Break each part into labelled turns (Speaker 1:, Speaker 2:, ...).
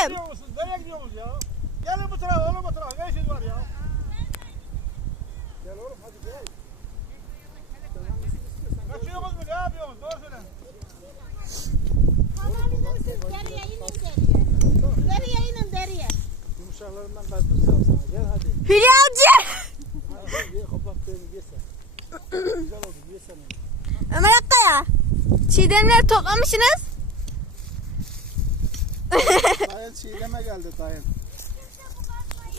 Speaker 1: Nereye gidiyorsunuz? Nereye gidiyorsunuz ya? Gelin bu tarafa, oğlum bu tarafa. Ne işiniz var ya? Gel oğlum hadi gel. Kaçıyorsunuz mu? Ne yapıyorsunuz? Doğru söyle.
Speaker 2: Kanalınızın deriye inin deriye. Deriye inin deriye.
Speaker 1: Yumuşaklarından kaçtıracağım sana. Gel hadi.
Speaker 3: Hülya amca.
Speaker 1: Hadi ye sen. Güzel oldu ye sen onu.
Speaker 3: Ömer Akkaya. Çiğdemleri toplamışsınız.
Speaker 1: Dayın çiğdeme geldi dayın.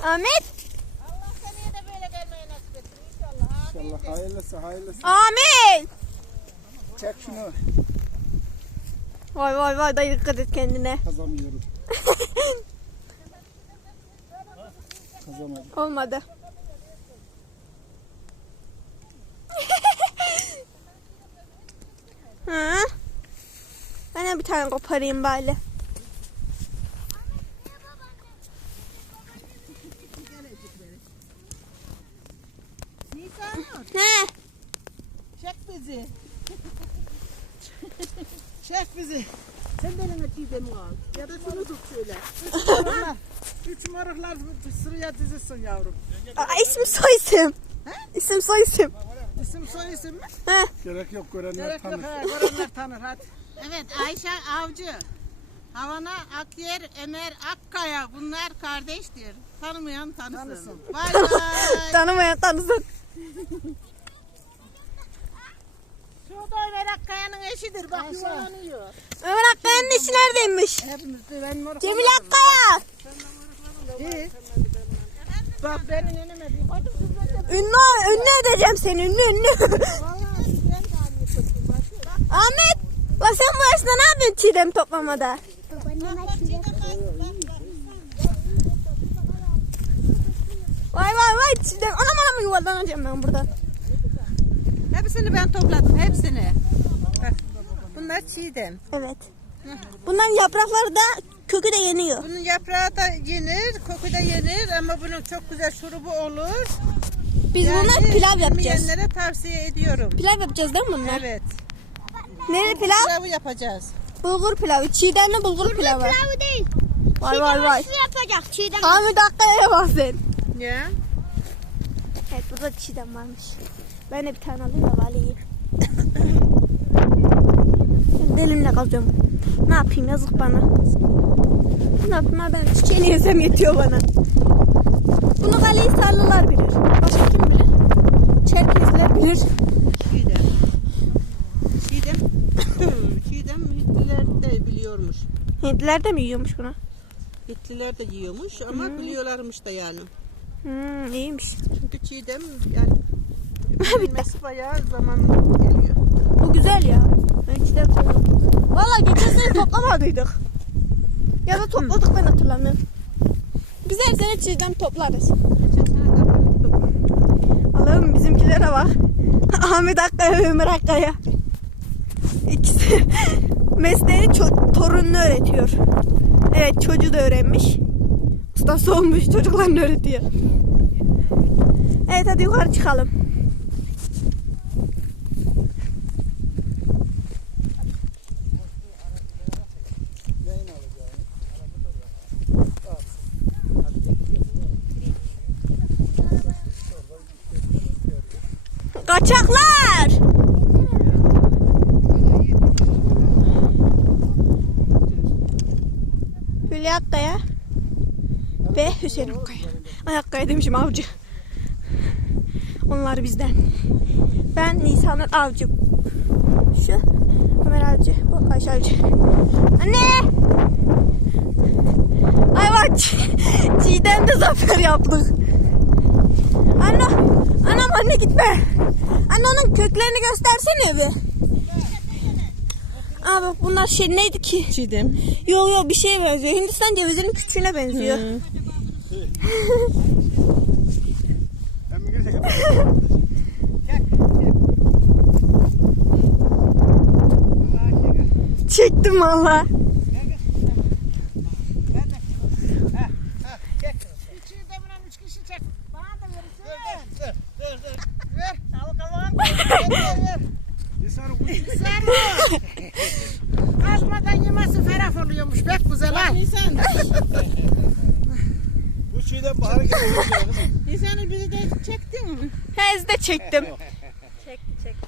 Speaker 3: Ahmet.
Speaker 2: Allah seneye de böyle gelmeyi nasip etsin inşallah. Amin.
Speaker 1: İnşallah hayırlısı hayırlısı.
Speaker 3: Ahmet.
Speaker 1: Çek şunu.
Speaker 3: Vay vay vay dayı dikkat et kendine.
Speaker 1: Kazamıyorum. Kazamadım.
Speaker 3: Olmadı. Hı? Ben de bir tane koparayım bari.
Speaker 2: Nisan
Speaker 3: Ne?
Speaker 2: çek bizi. çek bizi. Sen de eline çiğdemi al. Ya da şunu tut şöyle. Üç moruklar. Üç moruklar sıraya dizilsin yavrum.
Speaker 3: Aa, isim soy isim. İsim soy isim.
Speaker 2: İsim soy isim mi?
Speaker 3: Heh.
Speaker 1: Gerek yok görenler
Speaker 2: Gerek yok.
Speaker 1: tanır.
Speaker 2: he, Görenler tanır hadi. Evet Ayşe Avcı. Havana Akyer, Ömer Akkaya bunlar kardeştir. Tanımayan tanısın.
Speaker 1: Tanısın.
Speaker 2: Bay bay.
Speaker 3: Tanımayan tanısın.
Speaker 2: Şu da Ömer Akkaya'nın eşidir. Bak yuvalanıyor.
Speaker 3: Ömer Akkaya'nın işi neredeymiş?
Speaker 2: Hepimiz.
Speaker 3: Cemil Akkaya.
Speaker 2: İyi. Bak benim önüme kızlar
Speaker 3: Ünlü, ünlü edeceğim seni ünlü ünlü.
Speaker 2: Vallahi ben de anlatırsın. Bak.
Speaker 3: Ahmet. La sen bu yaşta ne yapıyorsun çiğdem toplamada? Vay vay vay çiğdem. Anam anam yuvarlanacağım ben buradan.
Speaker 2: Hepsini ben topladım. Hepsini. Bak. Bunlar çiğdem.
Speaker 3: Evet. Bunların yaprakları da kökü de yeniyor.
Speaker 2: Bunun yaprağı da yenir, koku da yenir ama bunun çok güzel şurubu olur.
Speaker 3: Biz buna pilav yapacağız.
Speaker 2: bilmeyenlere tavsiye ediyorum.
Speaker 3: Pilav yapacağız değil mi bunlar?
Speaker 2: Evet.
Speaker 3: Neli pilav?
Speaker 2: Pilavı yapacağız.
Speaker 3: Bulgur pilavı. Çiğdemli bulgur pilavı.
Speaker 4: değil.
Speaker 3: Vay vay vay.
Speaker 4: Nasıl yapacak çiğdem?
Speaker 3: Ahmet Akkaya'ya bak sen.
Speaker 2: Ya.
Speaker 3: Burada çiğdem varmış. Ben de bir tane alayım da bari yiyeyim. Şimdi elimle kazıyorum. Ne yapayım yazık bana. Ne yapayım ben çiçeğini yesem yetiyor bana. Bunu kaleyi sarlılar bilir. Başka kim bilir? Çerkezler bilir.
Speaker 2: Çiğdem. Çiğdem. Çiğdem Hitliler de biliyormuş.
Speaker 3: Hintliler de mi yiyormuş bunu?
Speaker 2: Hitliler de yiyormuş ama biliyorlarmış da yani.
Speaker 3: Hmm, iyiymiş.
Speaker 2: Çünkü çiğdem yani bilmesi bayağı zaman geliyor.
Speaker 3: Bu güzel ya. Ben çiğdem seviyorum. Valla geçen sene toplamadıydık. Ya da topladık ben hatırlamıyorum. Biz her sene çiğdem toplarız.
Speaker 2: Geçen sene de.
Speaker 3: Allah'ım bizimkilere bak. Ahmet Akkaya ve Ömer Akkaya. İkisi mesleğini ço- torununu öğretiyor. Evet çocuğu da öğrenmiş. Ustası olmuş çocuklarını öğretiyor. Evet hadi yukarı çıkalım. Kaçaklar! Hülya Akkaya Hüseyin Akkaya. Ay Akkaya demişim avcı. Onlar bizden. Ben Nisan'ın avcı. Şu Ömer avcı. Bu Ayşe avcı. Anne! Ay bak Çi- Çiğdem de zafer yaptık. Anne, anam anne gitme. Anne onun köklerini göstersene bir. Aa bak bunlar şey neydi ki?
Speaker 2: Çiğdem.
Speaker 3: Yok yok bir şeye benziyor. Hindistan cevizinin küçüğüne benziyor.
Speaker 1: Girsek?
Speaker 3: Çektim valla.
Speaker 2: Kazmadan yemesi ferah oluyormuş. Pek güzel ha.
Speaker 1: Birden bahara geliyor.
Speaker 2: Nisan'ı bizi de çektin mi?
Speaker 3: Hez de çektim.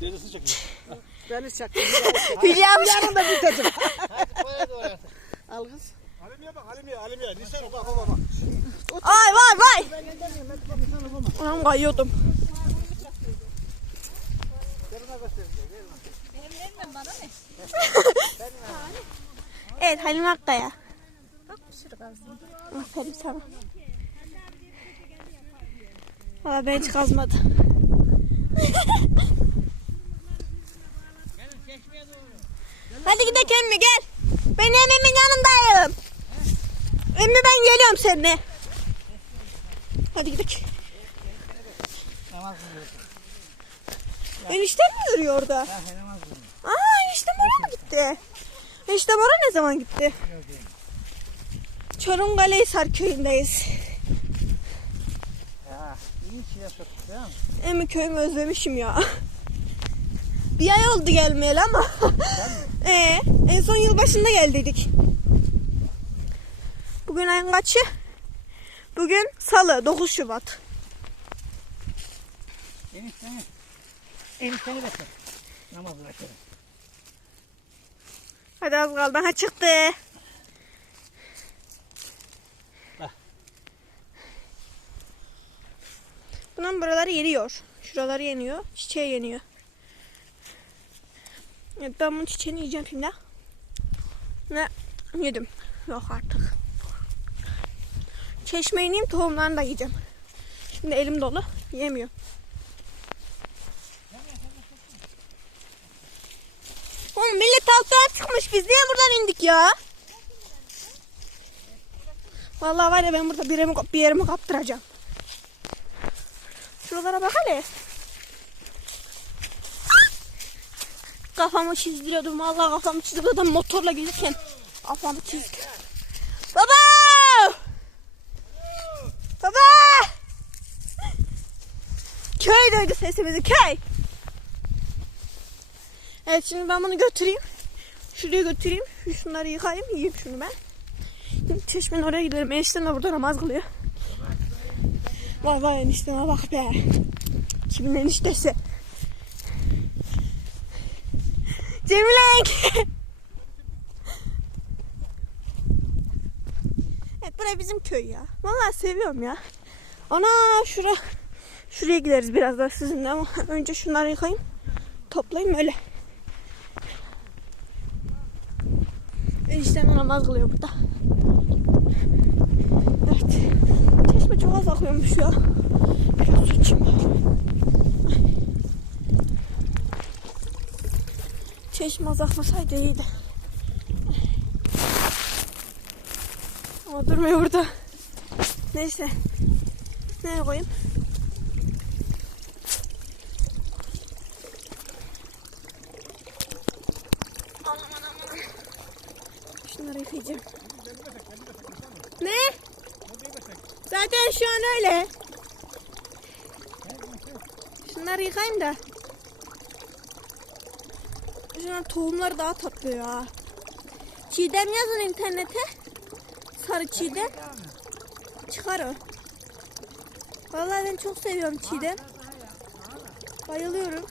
Speaker 1: Dedesi çekiyor.
Speaker 2: Beni çektin.
Speaker 3: Hülya abi.
Speaker 2: Yanında bitirdim. Al kız.
Speaker 1: Halimiye bak Halimiye Halimiye. Nisan bak bak bak.
Speaker 3: Ay vay vay. Anam kayıyordum. evet Halim Akkaya. Aferin sana. Valla ben hiç kazmadım. Hadi gidelim emmi gel. Ben emmimin yanındayım. Emmi ben geliyorum seninle. Hadi gidelim. Enişten mi yürüyor orada? Aa eniştem oraya mı gitti? Eniştem oraya ne zaman gitti? Çorum Galehisar köyündeyiz.
Speaker 1: Değil mi?
Speaker 3: Emi köyümü özlemişim ya. Bir ay oldu gelmeyeli ama. ee, en son yılbaşında geldiydik. Bugün ayın kaçı? Bugün salı 9 Şubat.
Speaker 1: Enişteni. Enişteni bekle. Namaz bekle.
Speaker 3: Hadi az kaldı. Ha çıktı. Bunun buraları yeniyor. Şuraları yeniyor. Çiçeği yeniyor. Evet, ben bunun çiçeğini yiyeceğim şimdi. Ne? Yedim. Yok artık. Çeşme ineyim tohumlarını da yiyeceğim. Şimdi elim dolu. Yemiyorum. Oğlum millet altlara çıkmış. Biz niye buradan indik ya? Vallahi var ya ben burada bir yerimi, bir yerimi kaptıracağım. Şuralara bak hele. Kafamı çizdiriyordum. Vallahi kafamı çizdiriyordum motorla gelirken. Kafamı çizdi. Baba! Baba! Köy duydu sesimizi köy. Evet şimdi ben bunu götüreyim. Şuraya götüreyim. Şunları yıkayayım. Yiyeyim şunu ben. Çeşmenin oraya gidelim. Eniştem de burada namaz kılıyor. Vay vay enişteme bak be. Kimin eniştesi? Cemile Evet burası bizim köy ya. Vallahi seviyorum ya. Ana şura şuraya gideriz birazdan sizinle ama önce şunları yıkayayım. Toplayayım öyle. Eniştem namaz kılıyor burada. Çeşme çok az akıyormuş ya. Biraz su içeyim. Çeşme az akmasaydı iyiydi. Ama durmuyor burada. Neyse. Nereye koyayım? Aman aman. Şunları yıkayacağım. Ne? Zaten şu an öyle. Şunları yıkayayım da. Şunlar tohumları daha tatlı ya. Çiğdem yazın internete. Sarı çiğdem. Çıkar o. Vallahi ben çok seviyorum çiğdem. Bayılıyorum.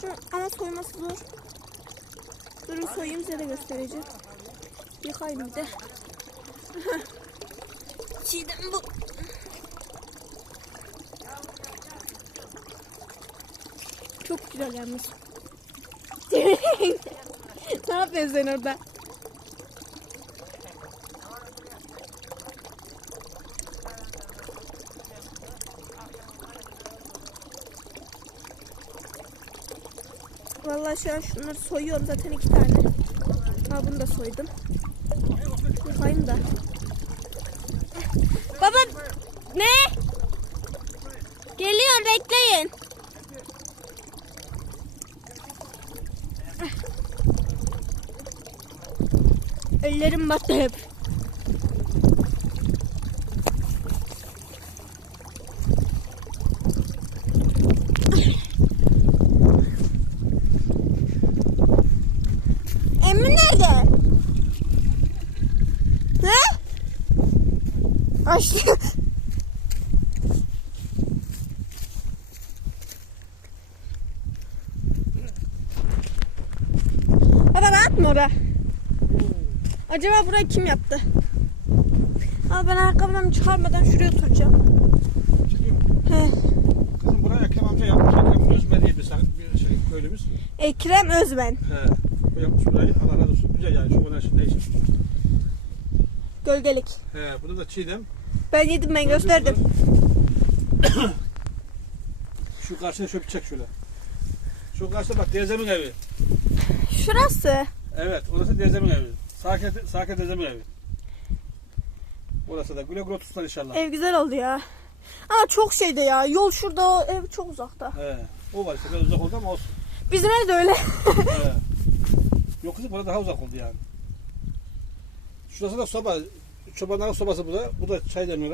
Speaker 3: Şu ama soyması zor. Durun soyayım size de göstereceğim. Yıkayayım bir de. Çiğdem bu. Çok güzel yalnız. ne yapıyorsun sen orada? Vallahi şu an şunları soyuyorum zaten iki tane. Ha bunu da soydum. Yıkayayım da. Ne? Geliyorum bekleyin. Ellerim battı hep. Emmi nerede? Ne? Açtı. Baba rahat mı ora? Acaba burayı kim yaptı? Abi ben ayakkabılarımı çıkarmadan şuraya oturacağım. He.
Speaker 1: Kızım buraya Ekrem amca yapmış. Ekrem Özmen diye bir, bir şey, köylümüz.
Speaker 3: Ekrem Özben.
Speaker 1: He. O yapmış burayı. Allah razı olsun. Güzel yani. Şu bunlar şimdi değişik.
Speaker 3: Gölgelik.
Speaker 1: He. Burada da Çiğdem.
Speaker 3: Ben yedim ben gösterdim.
Speaker 1: Şu karşıya şöyle çek şöyle. Şu karşıda bak teyzemin evi.
Speaker 3: Şurası.
Speaker 1: Evet orası teyzemin evi. Sakin, Sakin teyzemin evi. Orası da güle güle tutsun inşallah.
Speaker 3: Ev güzel oldu ya. Ama çok şeyde ya. Yol şurada ev çok uzakta.
Speaker 1: He. O var işte biraz uzak oldu ama olsun.
Speaker 3: Bizim ev de öyle.
Speaker 1: He. Yok kızım bana daha uzak oldu yani. Şurası da soba. Çobanların sobası bu da. Bu da çay demliyorlar.